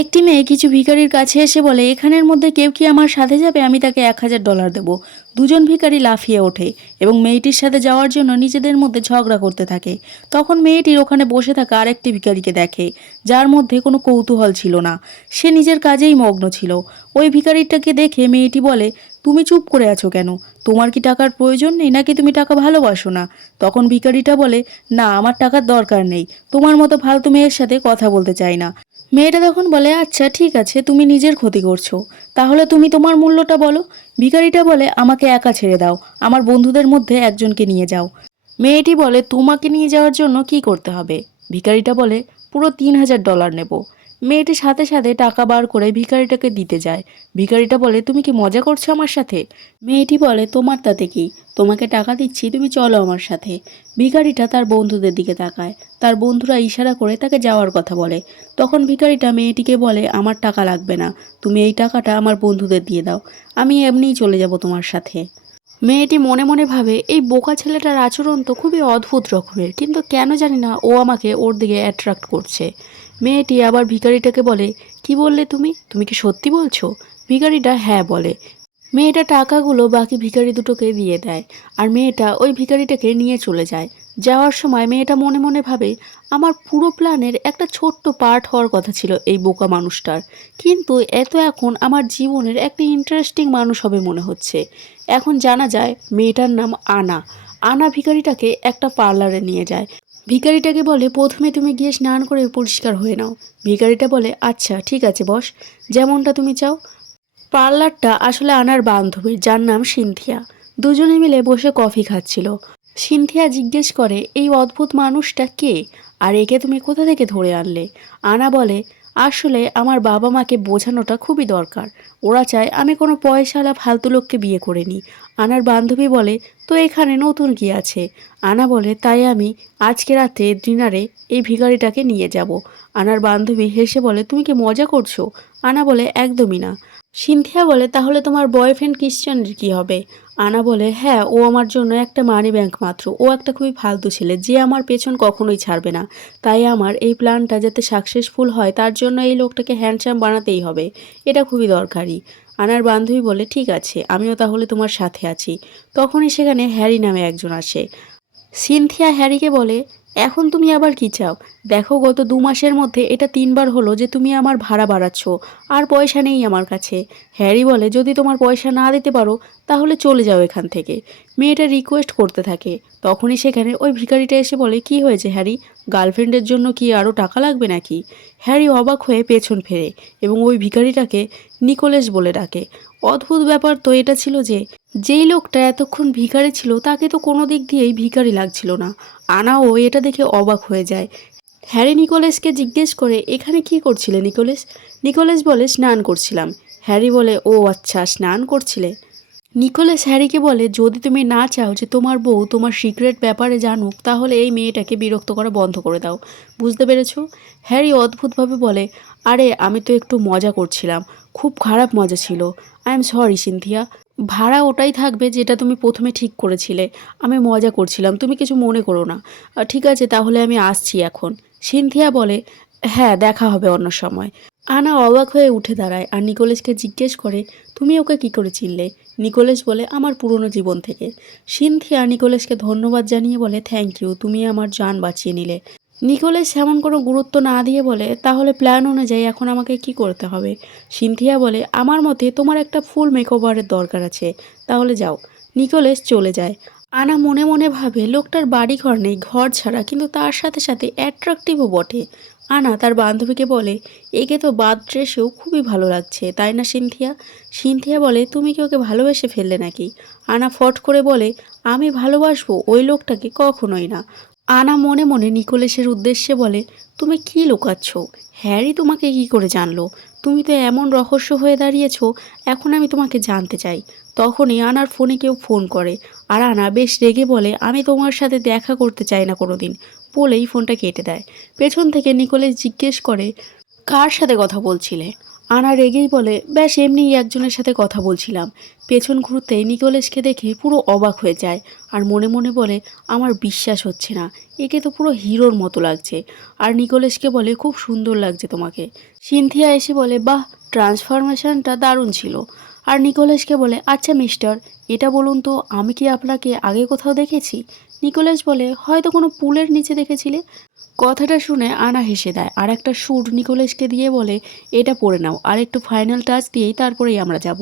একটি মেয়ে কিছু ভিখারির কাছে এসে বলে, এখানের মধ্যে কেউ কি আমার সাথে যাবে? আমি তাকে এক হাজার ডলার দেবো। দুজন ভিখারি লাফিয়ে ওঠে এবং মেয়েটির সাথে যাওয়ার জন্য নিজেদের মধ্যে ঝগড়া করতে থাকে। তখন মেয়েটির ওখানে বসে থাকা আরেকটি ভিখারিকে দেখে, যার মধ্যে কোনো কৌতূহল ছিল না। সে নিজের কাজেই মগ্ন ছিল। ওই ভিখারিটাকে দেখে মেয়েটি বলে, তুমি চুপ করে আছো কেন? তোমার কি টাকার প্রয়োজন নেই নাকি তুমি টাকা ভালোবাসো না? তখন ভিখারিটা বলে, না, আমার টাকার দরকার নেই। তোমার মতো ফালতু মেয়ের সাথে কথা বলতে চাই না। মেয়েটা তখন বলে আচ্ছা ঠিক আছে, তুমি নিজের ক্ষতি করছ। তাহলে তুমি তোমার মূল্যটা বলো। ভিখারিটা বলে, আমাকে একা ছেড়ে দাও। আমার বন্ধুদের মধ্যে একজনকে নিয়ে যাও। মেয়েটি বলে, তোমাকে নিয়ে যাওয়ার জন্য কি করতে হবে? ভিখারিটা বলে, পুরো তিন হাজার ডলার নেব। মেয়েটি সাথে সাথে টাকা বার করে ভিখারিটাকে দিতে যায়। ভিখারিটা বলে, তুমি কি মজা করছ আমার সাথে? মেয়েটি বলে, তোমার তাতে কি? তোমাকে টাকা দিচ্ছি, তুমি চলো আমার সাথে। ভিখারিটা তার বন্ধুদের দিকে তাকায়। তার বন্ধুরা ইশারা করে তাকে যাওয়ার কথা বলে। তখন ভিখারিটা মেয়েটিকে বলে, আমার টাকা লাগবে না, তুমি এই টাকাটা আমার বন্ধুদের দিয়ে দাও, আমি এমনিই চলে যাব তোমার সাথে। মেয়েটি মনে মনে ভাবে, এই বোকা ছেলেটার আচরণ তো খুবই অদ্ভুত রকমের, কিন্তু কেন জানি না ও আমাকে ওর দিকে অ্যাট্রাক্ট করছে। মেয়েটি আবার ভিখারিটাকে বলে, কি বললে তুমি? তুমি কি সত্যি বলছো? ভিখারিটা হ্যাঁ বলে। মেয়েটা টাকাগুলো বাকি ভিখারি দুটোকে দিয়ে দেয় আর মেয়েটা ওই ভিখারিটাকে নিয়ে চলে যায়। যাওয়ার সময় মেয়েটা মনে মনে ভাবে, আমার পুরো প্ল্যানের একটা ছোট্ট পার্ট হওয়ার কথা ছিল এই বোকা মানুষটার। কিন্তু এত এখন আমার জীবনের একটা ইন্টারেস্টিং মানুষ হবে মনে হচ্ছে। এখন জানা যায় মেয়েটার নাম আনা। আনা ভিখারিটাকে একটা পার্লারে নিয়ে যায়। ভিখারিটাকে বলে, প্রথমে তুমি গিয়ে স্নান করে পরিষ্কার হয়ে নাও। ভিকারিটা বলে আচ্ছা ঠিক আছে বস, যেমনটা তুমি চাও। পার্লারটা আসলে আনার বান্ধবীর যার নাম সিনথিয়া। দুজনে মিলে বসে কফি খাচ্ছিল। সিনথিয়া জিজ্ঞেস করে, এই অদ্ভুত মানুষটা কে? আর একে তুমি কোথা থেকে ধরে আনলে? আনা বলে আসলে আমার বাবা মাকে বোঝানোটা খুবই দরকার। ওরা চায় আমি কোনো পয়সাওয়ালা ফালতু লোককে বিয়ে করে নিই। আনার বান্ধবী বলে, তো এখানে নতুন কি আছে? আনা বলে, তাই আমি আজকে রাতে ডিনারে এই ভিখারিটাকে নিয়ে যাব। আনার বান্ধবী হেসে বলে, তুমি কি মজা করছ? আনা বলে, একদমই না। সিনথিয়া বলে, তাহলে তোমার বয়ফ্রেন্ড ক্রিশ্চানের কি হবে? আনা বলে হ্যাঁ ও আমার জন্য একটা মানি ব্যাংক মাত্র। ও একটা খুবই ফালতু ছেলে, যে আমার পেছন কখনোই ছাড়বে না। তাই আমার এই প্ল্যানটা যাতে সাকসেসফুল হয়, তার জন্য এই লোকটাকে হ্যান্ডসাম বানাতেই হবে। এটা খুবই দরকারি। আনার বান্ধবী বলে, ঠিক আছে, আমিও তাহলে তোমার সাথে আছি। তখনই সেখানে হ্যারি নামে একজন আসে। সিনথিয়া হ্যারিকে বলে এখন তুমি আবার কি চাও? দেখো গত দু মাসের মধ্যে এটা তিনবার হলো যে তুমি আমার ভাড়া বাড়াচ্ছ, আর পয়সা নেই আমার কাছে। হ্যারি বলে, যদি তোমার পয়সা না দিতে পারো, তাহলে চলে যাও এখান থেকে। মেয়েটা রিকোয়েস্ট করতে থাকে। তখনই সেখানে ওই ভিখারিটা এসে বলে, কি হয়েছে হ্যারি? গার্লফ্রেন্ডের জন্য কি আরও টাকা লাগবে নাকি? হ্যারি অবাক হয়ে পেছন ফেরে এবং ওই ভিখারিটাকে নিকোলেস বলে ডাকে। অদ্ভুত ব্যাপার তো এটা ছিল যে যেই লোকটা এতক্ষণ ভিখারি ছিল, তাকে তো কোনো দিক দিয়েই ভিখারি লাগছিল না। আনাও এটা দেখে অবাক হয়ে যায়। হ্যারি নিকোলেসকে জিজ্ঞেস করে, এখানে কি করছিলে নিকোলেস? নিকোলেস বলে, স্নান করছিলাম। হ্যারি বলে, ও আচ্ছা স্নান করছিলে? নিকোলেস হ্যারিকে বলে, যদি তুমি না চাও যে তোমার বউ তোমার সিক্রেট ব্যাপারে জানুক, তাহলে এই মেয়েটাকে বিরক্ত করা বন্ধ করে দাও। বুঝতে পেরেছ? হ্যারি অদ্ভুতভাবে বলে, আরে, আমি তো একটু মজা করছিলাম। খুব খারাপ মজা ছিল। I am sorry, Cynthia. ভাড়া ওটাই থাকবে যেটা তুমি প্রথমে ঠিক করেছিলে। আমি মজা করছিলাম, তুমি কিছু মনে করো না। ঠিক আছে, তাহলে আমি আসছি এখন। সিনথিয়া বলে হ্যাঁ দেখা হবে অন্য সময়। আনা অবাক হয়ে উঠে দাঁড়ায় আর নিকোলেসকে জিজ্ঞেস করে, তুমি ওকে কি করে চিনলে? নিকোলেস বলে, আমার পুরনো জীবন থেকে। সিনথিয়া নিকোলেসকে ধন্যবাদ জানিয়ে বলে, থ্যাংক ইউ, তুমি আমার জান বাঁচিয়ে নিলে। নিকোলেস এমন কোনো গুরুত্ব না দিয়ে বলে, তাহলে প্ল্যান অনুযায়ী এখন আমাকে কি করতে হবে? সিনথিয়া বলে, আমার মতে তোমার একটা ফুল মেকওভারের দরকার আছে, তাহলে যাও। নিকোলেস চলে যায়। আনা মনে মনে ভাবে, লোকটার বাড়ি ঘর নেই, ঘর ছাড়া, কিন্তু তার সাথে সাথে অ্যাট্রাকটিভও বটে। আনা তার বান্ধবীকে বলে, একে তো বাদ ড্রেসেও খুবই ভালো লাগছে, তাই না সিনথিয়া? সিনথিয়া বলে, তুমি কি ওকে ভালোবেসে ফেললে নাকি? আনা ফট করে বলে, আমি ভালোবাসবো ওই লোকটাকে কখনোই না। আনা মনে মনে নিকোলেসের উদ্দেশ্যে বলে, তুমি কি লুকাচ্ছ? হ্যারি তোমাকে কি করে জানলো? তুমি তো এমন রহস্য হয়ে দাঁড়িয়েছ, এখন আমি তোমাকে জানতে চাই। তখনই আনার ফোনে কেউ ফোন করে, আর আনা বেশ রেগে বলে, আমি তোমার সাথে দেখা করতে চাই না কোনো দিন বলেই ফোনটা কেটে দেয়। পেছন থেকে নিকোলেস জিজ্ঞেস করে, কার সাথে কথা বলছিলে? আনা রেগেই বলে, ব্যাস, এমনিই একজনের সাথে কথা বলছিলাম। পেছন ঘুরতে নিকোলেশকে দেখে পুরো অবাক হয়ে যায় আর মনে মনে বলে, আমার বিশ্বাস হচ্ছে না। একে তো পুরো হিরোর মতো লাগছে। আর নিকোলেশকে বলে, খুব সুন্দর লাগছে তোমাকে। সিনথিয়া এসে বলে, বাহ, ট্রান্সফরমেশনটা দারুণ ছিল। আর নিকোলাসকে বলে আচ্ছা মিস্টার, এটা বলুন তো, আমি কি আপনাকে আগে কোথাও দেখেছি? নিকোলাস বলে, হয়তো কোনো পুলের নিচে দেখেছিলে? কথাটা শুনে আনা হেসে দেয়, আর একটা স্যুট নিকোলাসকে দিয়ে বলে, এটা পরে নাও, আর একটু ফাইনাল টাচ দিয়েই তারপরেই আমরা যাব।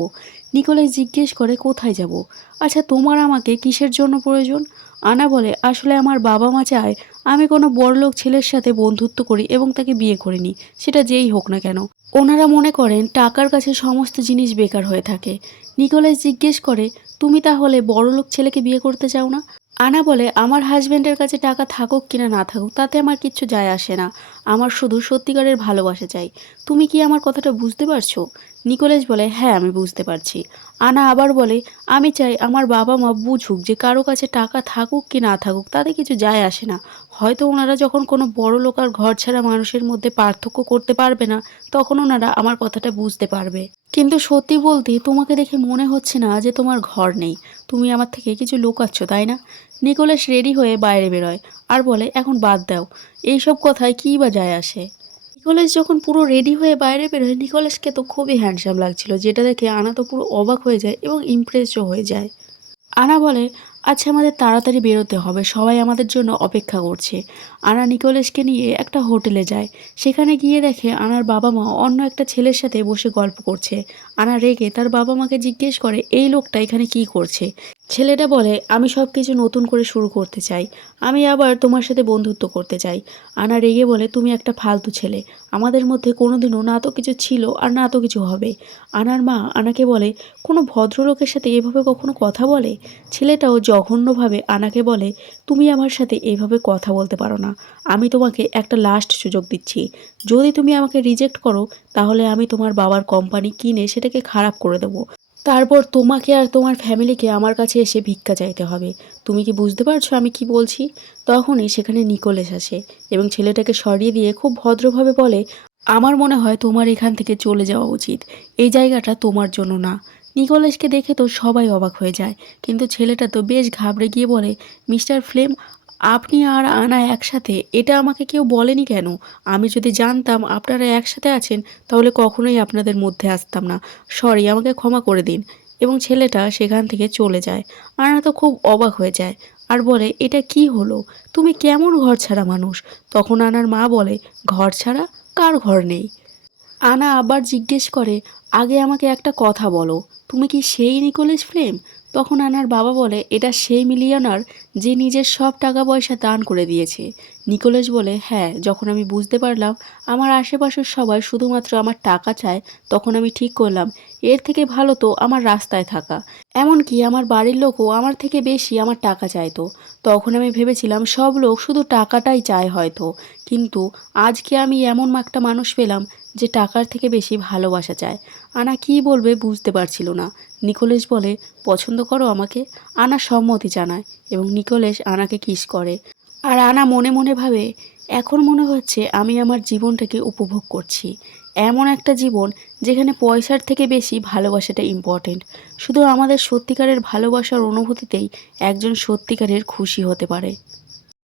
নিকোলাস জিজ্ঞেস করে, কোথায় যাব? আচ্ছা তোমার আমাকে কিসের জন্য প্রয়োজন? আনা বলে, আসলে আমার বাবা মা চায় আমি কোনো বড়লোক ছেলের সাথে বন্ধুত্ব করি এবং তাকে বিয়ে করে নিই। সেটা যেই হোক না কেন। ওনারা মনে করেন, টাকার কাছে সমস্ত জিনিস বেকার হয়ে থাকে। নিকোলাস জিজ্ঞেস করে, তুমি তাহলে বড়লোক ছেলেকে বিয়ে করতে চাও না? আনা বলে, আমার হাজব্যান্ডের কাছে টাকা থাকুক কিনা না থাকুক, তাতে আমার কিচ্ছু যায় আসে না। আমার শুধু সত্যিকারের ভালোবাসা চাই। তুমি কি আমার কথাটা বুঝতে পারছ? নিকোলেস বলে হ্যাঁ আমি বুঝতে পারছি। আনা আবার বলে, আমি চাই আমার বাবা মা বুঝুক যে কারও কাছে টাকা থাকুক কি না থাকুক, তাতে কিছু যায় আসে না। হয়তো ওনারা যখন কোনো বড় লোক আর ঘর ছাড়া মানুষের মধ্যে পার্থক্য করতে পারবে না, তখন ওনারা আমার কথাটা বুঝতে পারবে। কিন্তু সত্যি বলতে তোমাকে দেখে মনে হচ্ছে না যে তোমার ঘর নেই। তুমি আমার থেকে কিছু লুকাচ্ছ, তাই না? নিকোলাস রেডি হয়ে বাইরে বেরোয় আর বলে, এখন বাদ দাও। এইসব কথায় কী বা যায় আসে? নিকোলাস যখন পুরো রেডি হয়ে বাইরে বেরোয়, নিকোলাসকে তো খুবই হ্যান্ডসাম লাগছিল, যেটা দেখে আনা তো পুরো অবাক হয়ে যায় এবং ইমপ্রেসও হয়ে যায়। আনা বলে আচ্ছা আমাদের তাড়াতাড়ি বেরোতে হবে। সবাই আমাদের জন্য অপেক্ষা করছে। আনা নিকোলেসকে নিয়ে একটা হোটেলে যায়। সেখানে গিয়ে দেখে আনার বাবা মা অন্য একটা ছেলের সাথে বসে গল্প করছে। আনা রেগে তার বাবা মাকে জিজ্ঞেস করে, এই লোকটা এখানে কি করছে? ছেলেটা বলে, আমি সব কিছু নতুন করে শুরু করতে চাই। আমি আবার তোমার সাথে বন্ধুত্ব করতে চাই। আনা রেগে বলে, তুমি একটা ফালতু ছেলে। আমাদের মধ্যে কোনোদিনও না তো কিছু ছিল আর না তো কিছু হবে। আনার মা আনাকে বলে, কোনো ভদ্রলোকের সাথে এভাবে কখনো কথা বলে? ছেলেটাও জঘন্যভাবে আনাকে বলে, তুমি আমার সাথে এভাবে কথা বলতে পারো না। আমি তোমাকে একটা লাস্ট সুযোগ দিচ্ছি। যদি তুমি আমাকে রিজেক্ট করো, তাহলে আমি তোমার বাবার কোম্পানি কিনে সেটাকে খারাপ করে দেবো। তারপর তোমাকে আর তোমার ফ্যামিলিকে আমার কাছে এসে ভিক্ষা চাইতে হবে। তুমি কি বুঝতে পারছ আমি কি বলছি? তখনই সেখানে নিকোলেস আসে এবং ছেলেটাকে সরিয়ে দিয়ে খুব ভদ্রভাবে বলে, আমার মনে হয় তোমার এখান থেকে চলে যাওয়া উচিত। এই জায়গাটা তোমার জন্য না। নিকোলেসকে দেখে তো সবাই অবাক হয়ে যায়, কিন্তু ছেলেটা তো বেশ ঘাবড়ে গিয়ে বলে, মিস্টার ফ্লেম আপনি আর আনা একসাথে, এটা আমাকে কেউ বলেনি কেন? আমি যদি জানতাম আপনারা একসাথে আছেন, তাহলে কখনোই আপনাদের মধ্যে আসতাম না। সরি, আমাকে ক্ষমা করে দিন। এবং ছেলেটা সেখান থেকে চলে যায়। আনা তো খুব অবাক হয়ে যায়। আর বলে, এটা কি হলো? তুমি কেমন ঘর ছাড়া মানুষ? তখন আনার মা বলে, ঘর ছাড়া কার ঘর নেই? আনা আবার জিজ্ঞেস করে, আগে আমাকে একটা কথা বলো। তুমি কি সেই নিকোলেস ফ্লেম? তখন আনার বাবা বলে, এটা সেই মিলিয়নার যে নিজের সব টাকা পয়সা দান করে দিয়েছে। নিকোলেস বলে হ্যাঁ যখন আমি বুঝতে পারলাম আমার আশেপাশের সবাই শুধুমাত্র আমার টাকা চায়, তখন আমি ঠিক করলাম। এর থেকে ভালো তো আমার রাস্তায় থাকা। এমনকি আমার বাড়ির লোকও আমার থেকে বেশি আমার টাকা চাইতো তখন আমি ভেবেছিলাম সব লোক শুধু টাকাটাই চায় হয়তো। কিন্তু আজকে আমি এমন একটা মানুষ পেলাম যে টাকার থেকে বেশি ভালোবাসা চায়। আনা কি বলবে বুঝতে পারছিল না। নিকোলেশ বলে, পছন্দ করো আমাকে? আনা সম্মতি জানায় এবং নিকোলেশ আনাকে কিস করে। আর আনা মনে মনে ভাবে, এখন মনে হচ্ছে আমি আমার জীবনটাকে উপভোগ করছি। এমন একটা জীবন যেখানে পয়সার থেকে বেশি ভালোবাসাটা ইম্পর্টেন্ট শুধু আমাদের সত্যিকারের ভালোবাসার অনুভূতিতেই একজন সত্যিকারের খুশি হতে পারে।